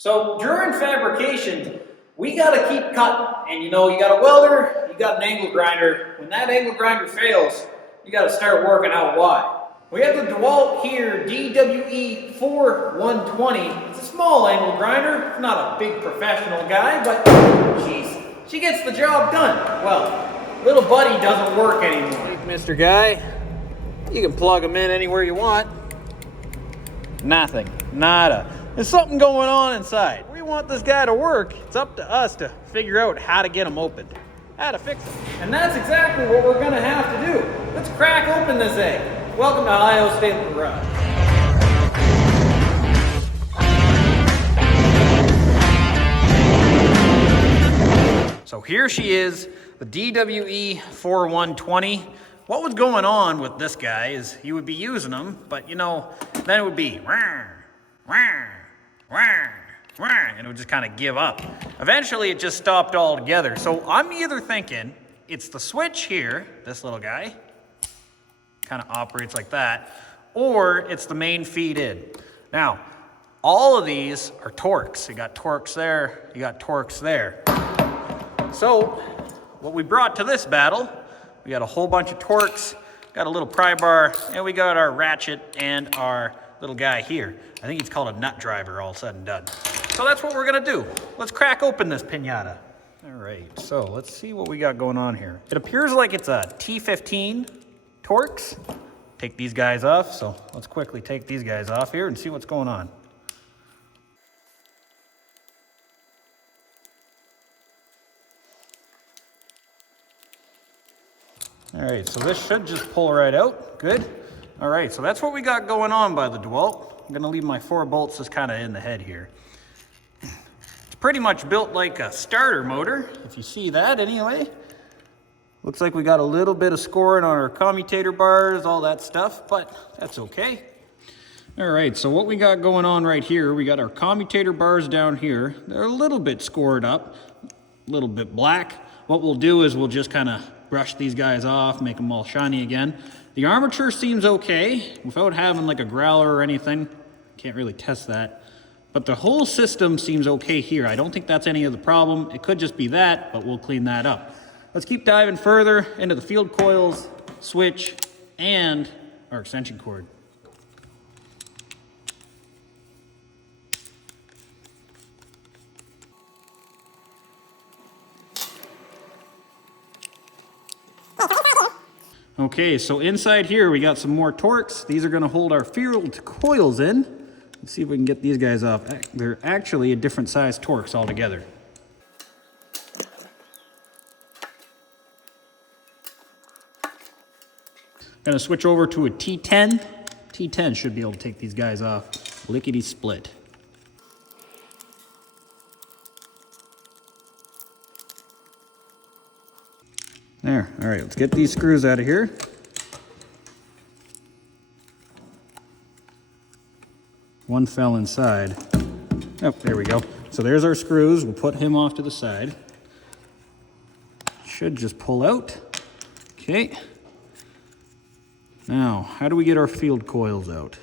So during fabrication, we gotta keep cutting. And you know, you got a welder, you got an angle grinder. When that angle grinder fails, you gotta start working out why. We have the Dewalt here, DWE4120. It's a small angle grinder. It's not a big professional guy, but she gets the job done. Well, little buddy doesn't work anymore. Hey, Mr. Guy, you can plug him in anywhere you want. Nothing, nada. There's something going on inside. We want this guy to work. It's up to us to figure out how to get him opened, how to fix him. And that's exactly what we're gonna have to do. Let's crack open this egg. Welcome to Ohio State Garage. So here she is, the DWE4120. What was going on with this guy is you would be using them, but you know, then it would be and it would just kind of give up. Eventually it just stopped altogether. So I'm either thinking it's the switch here, this little guy, kind of operates like that, or it's the main feed in. Now, all of these are Torx. You got Torx there, you got Torx there. So what we brought to this battle, we got a whole bunch of Torx, got a little pry bar, and we got our ratchet and our little guy here. I think it's called a nut driver, all said and done. So that's what we're gonna do. Let's crack open this pinata. All right, so let's see what we got going on here. It appears like it's a T15 Torx. Take these guys off, so let's quickly take these guys off here and see what's going on. All right, so this should just pull right out. Good. All right, so that's what we got going on by the Dewalt. I'm gonna leave my 4 bolts just kind of in the head here. It's pretty much built like a starter motor, if you see that anyway. Looks like we got a little bit of scoring on our commutator bars, all that stuff, but that's okay. All right, so what we got going on right here, we got our commutator bars down here. They're a little bit scored up, a little bit black. What we'll do is we'll just kind of brush these guys off, make them all shiny again. The armature seems okay without having like a growler or anything. Can't really test that. But the whole system seems okay here. I don't think that's any of the problem. It could just be that, but we'll clean that up. Let's keep diving further into the field coils, switch, and our extension cord. Okay, so inside here we got some more Torx. These are gonna hold our field coils in. Let's see if we can get these guys off. They're actually a different size Torx altogether. Gonna switch over to a T10. T10 should be able to take these guys off lickety split. There, all right, let's get these screws out of here. One fell inside. Oh, there we go. So there's our screws. We'll put him off to the side. Should just pull out. Okay. Now, how do we get our field coils out?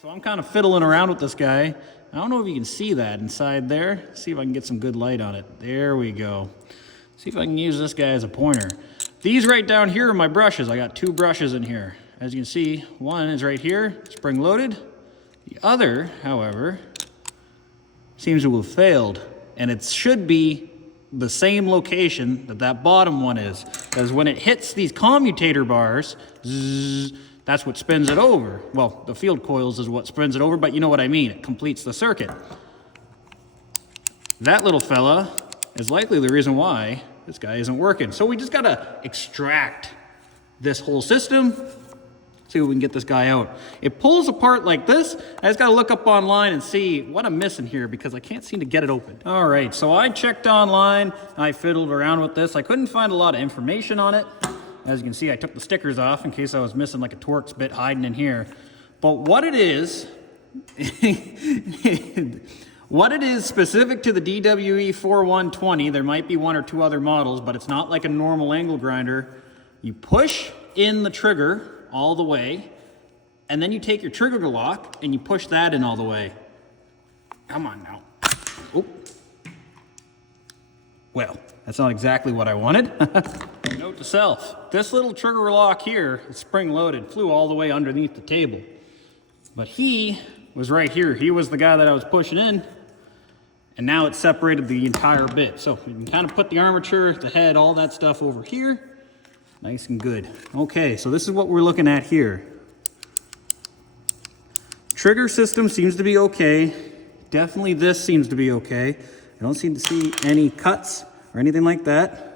So I'm kind of fiddling around with this guy. I don't know if you can see that inside there. See if I can get some good light on it. There we go. See if I can use this guy as a pointer. These right down here are my brushes. I got 2 brushes in here. As you can see, one is right here, spring loaded. The other, however, seems to have failed. And it should be the same location that that bottom one is. Because when it hits these commutator bars, zzz, that's what spins it over. Well, the field coils is what spins it over, but you know what I mean. It completes the circuit. That little fella is likely the reason why this guy isn't working. So we just gotta extract this whole system, see if we can get this guy out. It pulls apart like this. I just gotta look up online and see what I'm missing here because I can't seem to get it open. All right, so I checked online. I fiddled around with this. I couldn't find a lot of information on it. As you can see, I took the stickers off in case I was missing like a Torx bit hiding in here. But what it is, what it is specific to the DWE4120, there might be 1 or 2 other models, but it's not like a normal angle grinder. You push in the trigger all the way, and then you take your trigger lock and you push that in all the way. Come on now. Oh. Well, that's not exactly what I wanted. Note to self, this little trigger lock here is spring-loaded, flew all the way underneath the table. But he was right here. He was the guy that I was pushing in, and now it's separated the entire bit. So you can kind of put the armature, the head, all that stuff over here. Nice and good. Okay, so this is what we're looking at here. Trigger system seems to be okay. Definitely this seems to be okay. I don't seem to see any cuts or anything like that.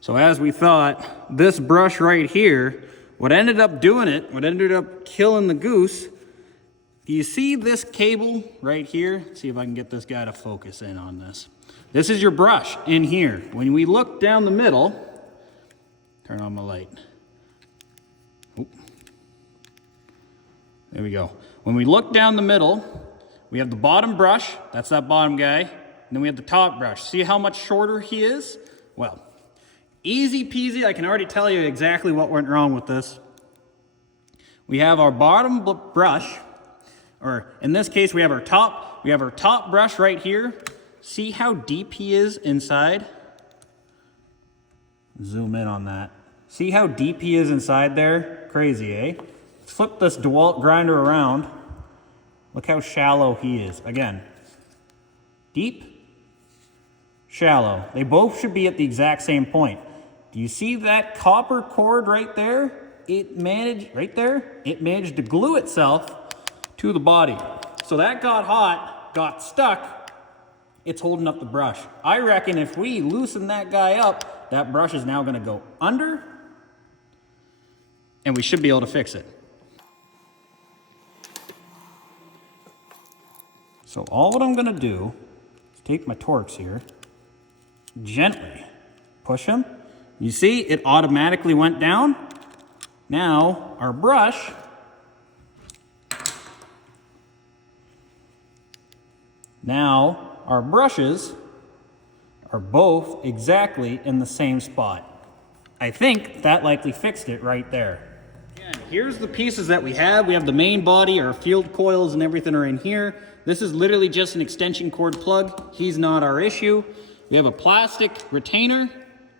So as we thought, this brush right here, what ended up doing it, what ended up killing the goose, do you see this cable right here? Let's see if I can get this guy to focus in on this. This is your brush in here. When we look down the middle, turn on my light. Oop. There we go. When we look down the middle, we have the bottom brush, that's that bottom guy, and then we have the top brush. See how much shorter he is? Well, easy peasy, I can already tell you exactly what went wrong with this. We have our bottom brush, or in this case we have our top brush right here. See how deep he is inside? Zoom in on that. See how deep he is inside there? Crazy, eh? Let's flip this Dewalt grinder around. Look how shallow he is. Again, deep, shallow. They both should be at the exact same point. Do you see that copper cord right there? It managed to glue itself to the body. So that got hot, got stuck, it's holding up the brush. I reckon if we loosen that guy up, that brush is now gonna go under, and we should be able to fix it. So all what I'm gonna do is take my Torx here, gently push him. You see, it automatically went down. Now, our brush our brushes are both exactly in the same spot. I think that likely fixed it right there. Again, here's the pieces that we have. We have the main body, our field coils and everything are in here. This is literally just an extension cord plug. He's not our issue. We have a plastic retainer.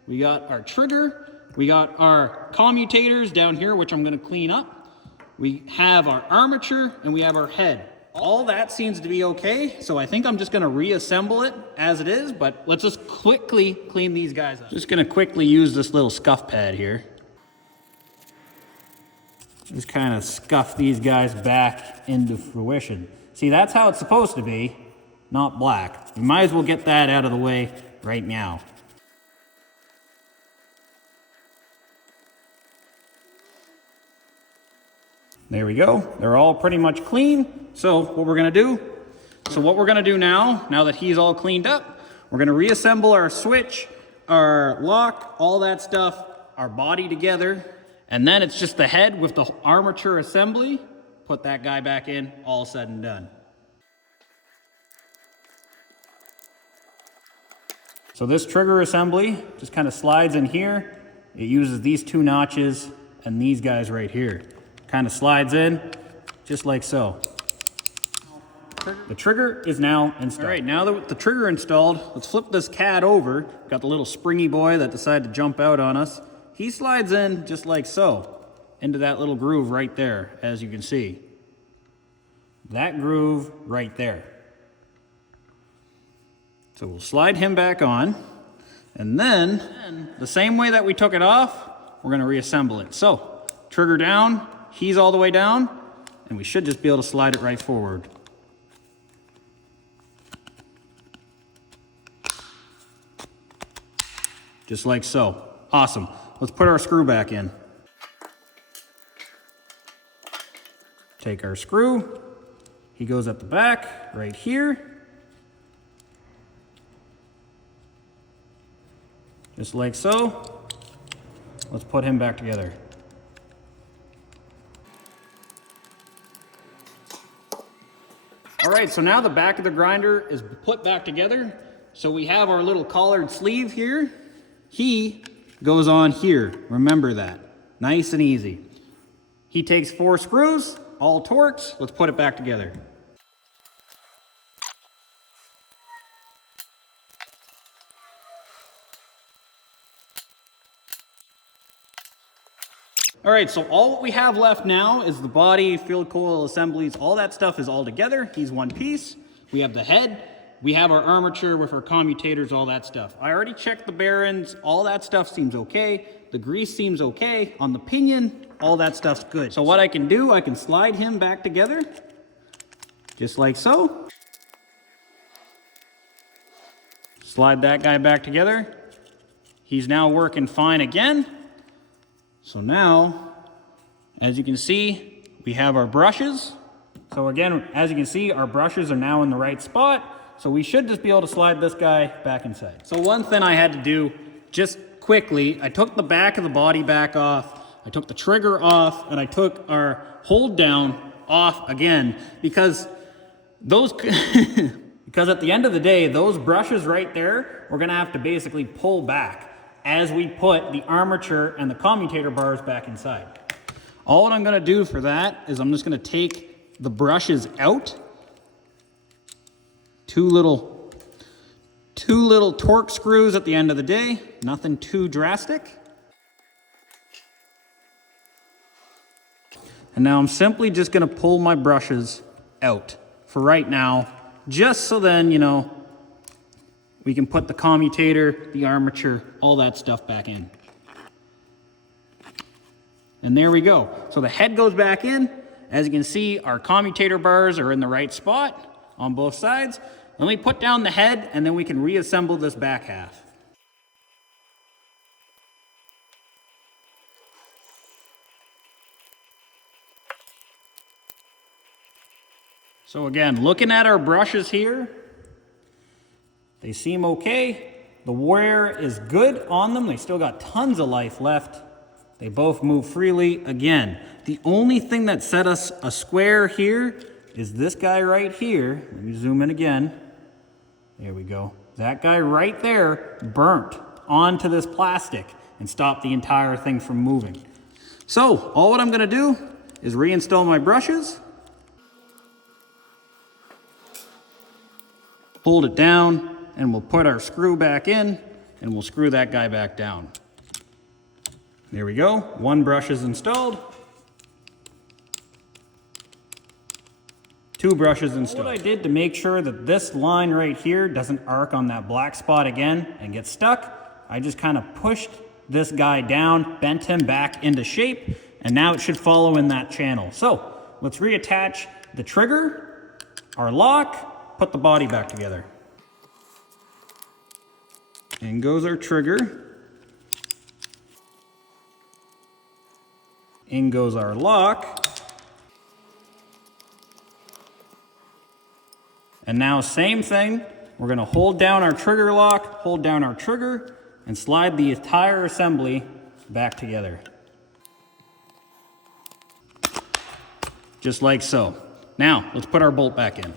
We got our trigger. We got our commutators down here, which I'm gonna clean up. We have our armature and we have our head. All that seems to be okay, so I think I'm just gonna reassemble it as it is, but let's just quickly clean these guys up. Just gonna quickly use this little scuff pad here. Just kind of scuff these guys back into fruition. See, that's how it's supposed to be, not black. We might as well get that out of the way right now. There we go. They're all pretty much clean. So what we're gonna do now that he's all cleaned up, we're gonna reassemble our switch, our lock, all that stuff, our body together, and then it's just the head with the armature assembly. Put that guy back in, all said and done. So this trigger assembly just kind of slides in here. It uses these two notches and these guys right here. Kind of slides in, just like so. The trigger is now installed. All right, now that the trigger installed, let's flip this cat over. Got the little springy boy that decided to jump out on us. He slides in just like so, into that little groove right there, as you can see. That groove right there. So we'll slide him back on, and then the same way that we took it off, we're gonna reassemble it. So, trigger down, he's all the way down, and we should just be able to slide it right forward. Just like so. Awesome. Let's put our screw back in. Take our screw. He goes at the back, right here. Just like so. Let's put him back together. All right, so now the back of the grinder is put back together. So we have our little collared sleeve here. He goes on here, remember that. Nice and easy. He takes 4 screws, all Torx. Let's put it back together. All right, so all we have left now is the body, field coil assemblies, all that stuff is all together. He's one piece. We have the head, we have our armature with our commutators, all that stuff. I already checked the bearings, all that stuff seems okay. The grease seems okay. On the pinion, all that stuff's good. So what I can do, I can slide him back together, just like so. Slide that guy back together. He's now working fine again. So now, as you can see, we have our brushes. So again, as you can see, our brushes are now in the right spot. So we should just be able to slide this guy back inside. So one thing I had to do just quickly, I took the back of the body back off, I took the trigger off, and I took our hold down off again because those, because at the end of the day, those brushes right there, we're gonna have to basically pull back as we put the armature and the commutator bars back inside. All what I'm gonna do for that is I'm just gonna take the brushes out. Two little Torx screws at the end of the day, nothing too drastic. And now I'm simply just gonna pull my brushes out for right now, just so then, you know, we can put the commutator, the armature, all that stuff back in. And there we go. So the head goes back in. As you can see, our commutator bars are in the right spot on both sides. Let me put down the head and then we can reassemble this back half. So again, looking at our brushes here, they seem okay. The wear is good on them. They still got tons of life left. They both move freely. Again, the only thing that set us a square here is this guy right here. Let me zoom in again. There we go. That guy right there burnt onto this plastic and stopped the entire thing from moving. So all what I'm gonna do is reinstall my brushes. Hold it down and we'll put our screw back in and we'll screw that guy back down. There we go. One brush is installed. 2 brushes installed. What I did to make sure that this line right here doesn't arc on that black spot again and get stuck, I just kind of pushed this guy down, bent him back into shape, and now it should follow in that channel. So let's reattach the trigger, our lock, put the body back together. In goes our trigger. In goes our lock. And now same thing, we're gonna hold down our trigger lock, hold down our trigger, and slide the entire assembly back together. Just like so. Now, let's put our bolt back in.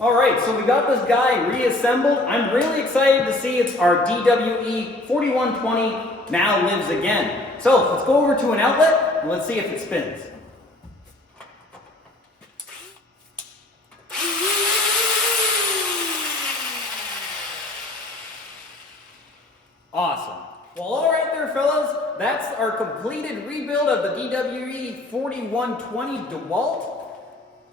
All right, so we got this guy reassembled. I'm really excited to see it's our DWE4120 now lives again. So let's go over to an outlet and let's see if it spins. Awesome. Well, all right there, fellas. That's our completed rebuild of the DWE4120 Dewalt.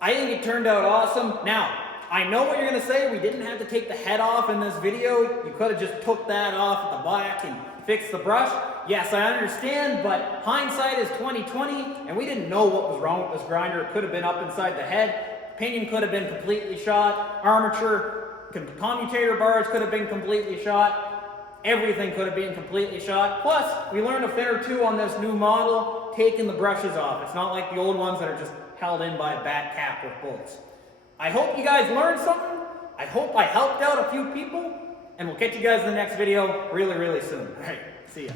I think it turned out awesome. Now, I know what you're going to say. We didn't have to take the head off in this video. You could have just took that off at the back and fixed the brush. Yes, I understand, but hindsight is 20/20, and we didn't know what was wrong with this grinder. It could have been up inside the head. Pinion could have been completely shot. Armature, commutator bars could have been completely shot. Everything could have been completely shot. Plus, we learned a thing or two on this new model, taking the brushes off. It's not like the old ones that are just held in by a back cap with bolts. I hope you guys learned something. I hope I helped out a few people. And we'll catch you guys in the next video really, really soon. All right, see ya.